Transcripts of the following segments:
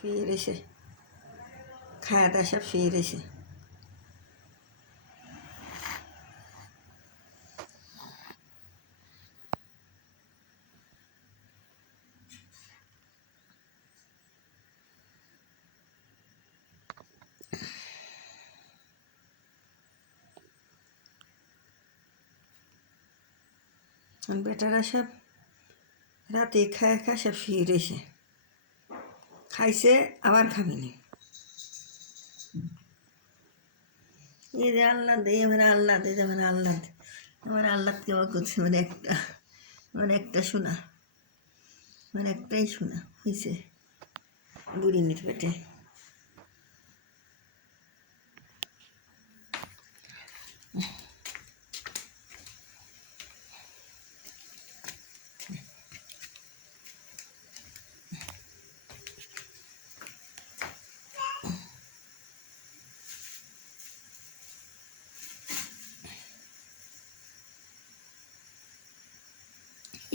শুয়ে রয়েছে, খায়া দায়া সব শুয়ে রয়েছে। বেটারা সব রাতে খায় খায় সব শুয়ে রয়েছে, খাইছে আবার খাবিনি। এই যে আল্লাহ দে, আমার আল্লাহ দে, আমার আল্লাহ, আমার আল্লাহ কেমন করছে, মানে একটা শোনা, মানে একটাই শোনা হয়েছে বুড়িনির পেটে।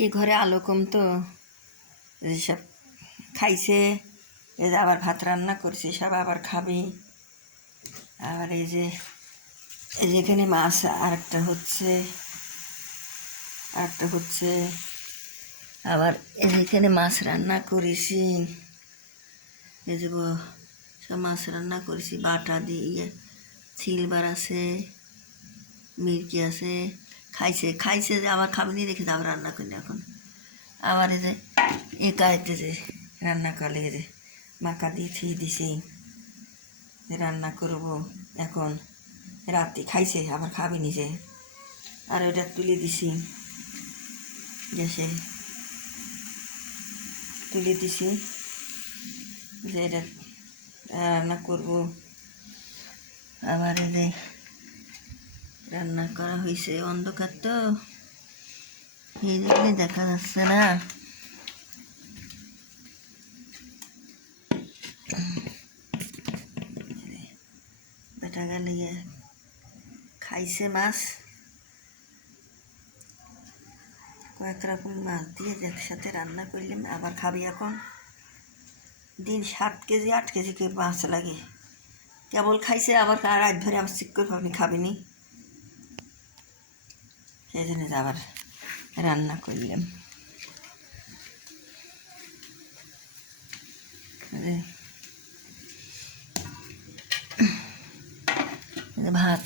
এ ঘরে আলো কম তো, সব খাইছে, এই যে আবার ভাত রান্না করছি, সব আবার খাবে। আর এই যে এখানে মাছ আরেকটা হচ্ছে, আবার এখানে মাছ রান্না করেছি। এই যে সব মাছ রান্না করেছি বাটা দিয়ে, সিলভার আছে, মির্চি আছে। খাইছে যে আবার খাবিনি, রেখে আবার রান্না করি এখন। আবার এই যে একাইতে যে রান্না করলে যে মাকা দিয়ে থিয়ে দিছি, রান্না করব এখন রাতে। খাইছে আবার খাবিনি যে, আর ওটা তুলে দিছি গ্যাসে, তুলে দিছি যে এটা রান্না করব। আবার এই যে রান্না করা হয়েছে, অন্ধকার তো এই জন্য দেখা যাচ্ছে না। বেটা গেলে খাইছে মাছ, কয়েক রকম মাছ দিয়ে একসাথে রান্না করলাম। আবার খাবি এখন। দিন 7 কেজি 8 কেজি করে মাছ লাগে, কেবল খাইছে আবার রাত ধরে আবার চিক করে ভাবনি খাবিনি, সেই জন্য আবার রান্না করলাম। ভাত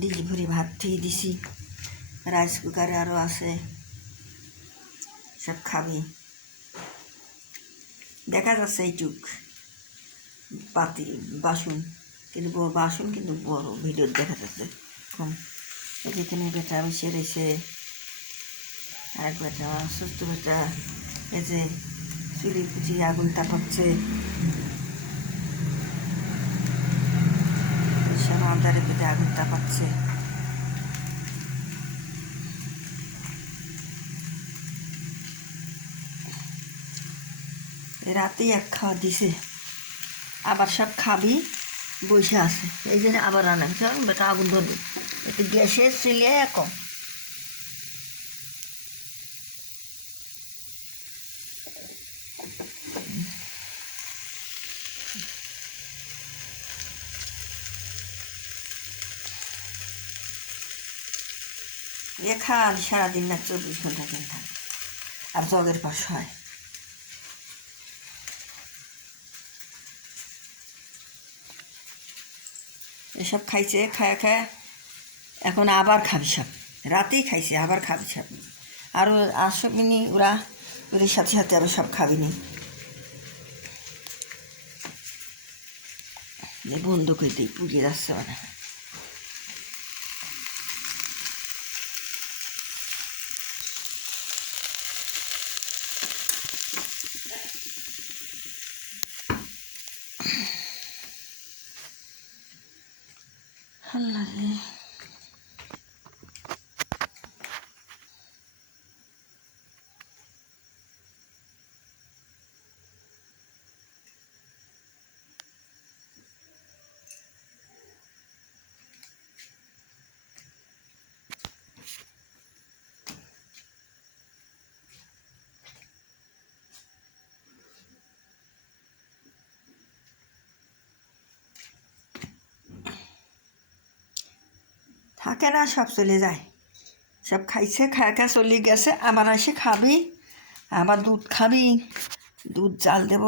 ডিজি ভরে ভাত দিয়ে দিছি, রাইস কুকারে আরও আছে, সব খাবি। দেখা যাচ্ছে এইটুক পাতি বাসন, কিন্তু বাসন কিন্তু বড়, ভিডিও দেখা যাচ্ছে কম। এখানে বেটা বসে রয়েছে, আরেক বেটা সুস্থ বেটা এই যে চুলি কুচি আগুন তাপাচ্ছে, সব আন্দারে পেটে আগুন তাপাচ্ছে। রাতেই এক খাওয়া দিছে, আবার সব খাবি বসে আছে, এই জন্য আবার রান্না বেটা আগুন ধরবে, একটু গ্যাসে চুলিয়ে কম। খালি সারাদিন না 24 ঘন্টা দিন থাকে, আর জগের পাশ হয়। এসব খাইছে, খায়া খায়া এখন আবার খাবি সব, রাতেই খাইছে আবার খাবি সব। আরও আসবিনি ওরা, ওদের সাথে সাথে আবার সব খাবিনি। বন্ধ করে দিই, পুড়িয়ে যাচ্ছে মানে। আল্লাহ রে, থাকে না, সব চলে যায়। সব খাইছে, খায় খায় চলে গেছে, আবার এসে খাবি, আবার দুধ খাবি, দুধ জাল দেব।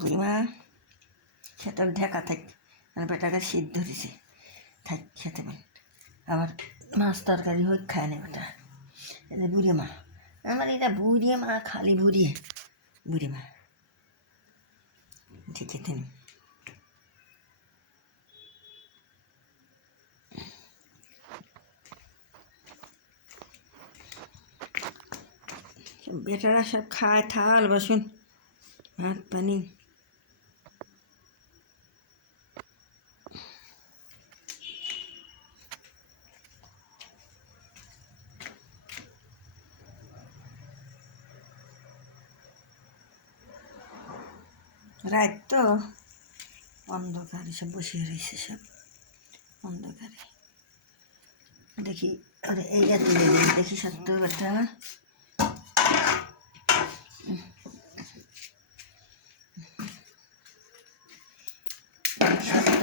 বুড়িমা সেটা ঢেকা থাক, আর বেটাকে সিদ্ধ দিছে, থাক খেতে পারেন। আবার মাছ তরকারি হোক খায় না বেটা। এই যে বুড়ি মা, আমার এটা বুড়ি মা, খালি বুড়ি মা ঠিক খেতে নেই। বেটারা সব খায়, থাল বাসন ভাত পানি। রাত তো অন্ধকারে সব বসে রয়েছে, সব অন্ধকারে। দেখি আরে এইটা তুলে দিই, দেখি সত্য বেটা। সত্য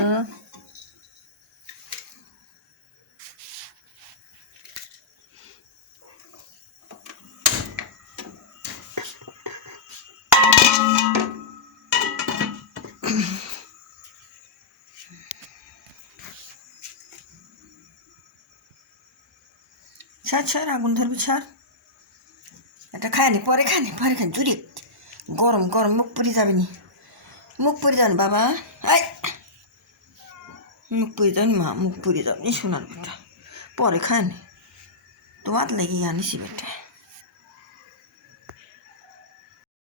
ছাড় আগুন ধরবি, ছাড়। এটা খায়নি, পরে খায়নি, জুড়ি গরম গরম, মুখ পুড়ে যাবে নি, মুখ পুড়ে যাবে বাবা। আই মুখ পুড়ে যাবনি মা, মুখ পুড়ে যাবনি সোনার বেটা, পরে খায়নি, তোমার লেগে আনিছি বেটা।